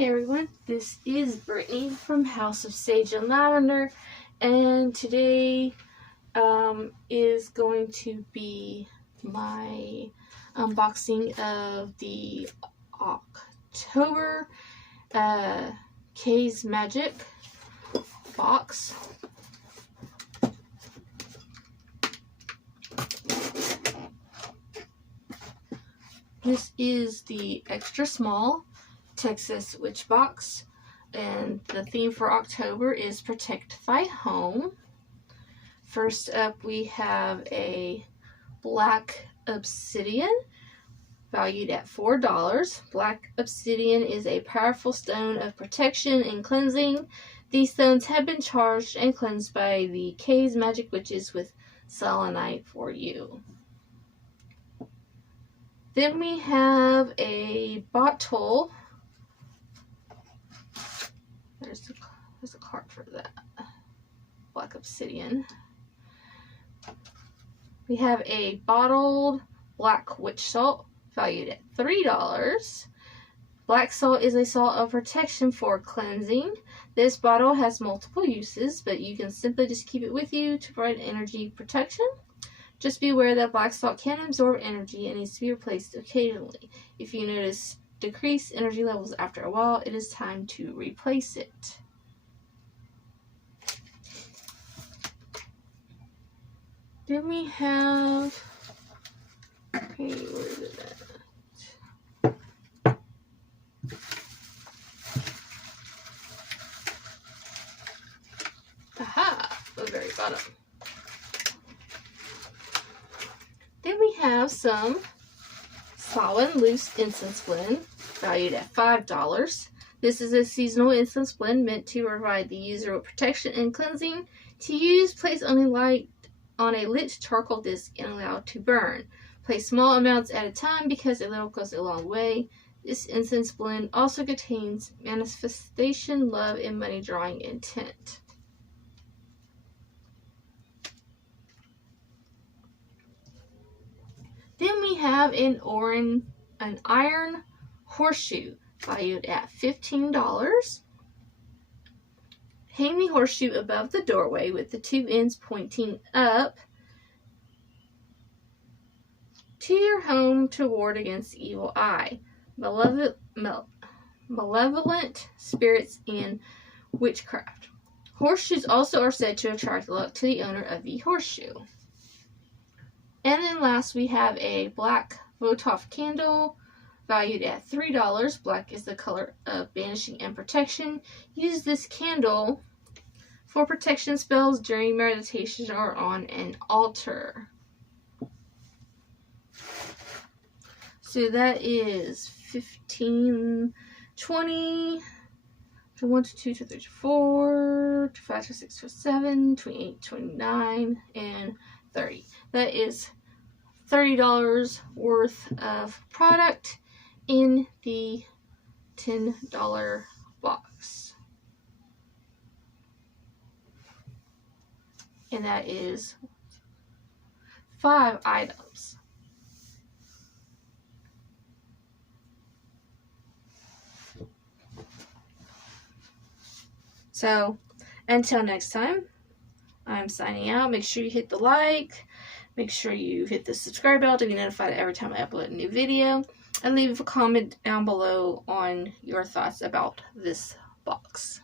Hey everyone, this is Brittany from House of Sage and Lavender, and today is going to be my unboxing of the October K's Magic box. This is the extra small Texas Witch box, and the theme for October is Protect Thy Home. First up, we have a black obsidian valued at $4. Black obsidian is a powerful stone of protection and cleansing. These stones have been charged and cleansed by the K's Magic Witches with selenite for you. Then we have a bottle. There's a card for that. Black obsidian. We have a bottled black witch salt valued at $3. Black salt is a salt of protection for cleansing. This bottle has multiple uses, but you can simply just keep it with you to provide energy protection. Just be aware that black salt can absorb energy and needs to be replaced occasionally. If you notice decreased energy levels after a while, it is time to replace it. Then we have, okay, where is it at? Aha, the very bottom. Then we have some solid loose incense blend valued at $5. This is a seasonal incense blend meant to provide the user with protection and cleansing. To use, place on a lit charcoal disc and allow it to burn. Place small amounts at a time because a little goes a long way. This incense blend also contains manifestation, love, and money drawing intent. Then we have an iron horseshoe valued at $15. Hang the horseshoe above the doorway with the two ends pointing up to your home to ward against the evil eye, malevolent spirits, and witchcraft. Horseshoes also are said to attract luck to the owner of the horseshoe. And then last, we have a black Votive candle valued at $3. Black is the color of banishing and protection. Use this candle for protection spells during meditation or on an altar. So that is 15, 20, 1, 2, 3, 4, 5, 6, 7, 28, 29, and 30. That is $30 worth of product in the $10 box. And that is 5 items. So, until next time, I'm signing out. Make sure you hit the like. Make sure you hit the subscribe bell to be notified every time I upload a new video. And leave a comment down below on your thoughts about this box.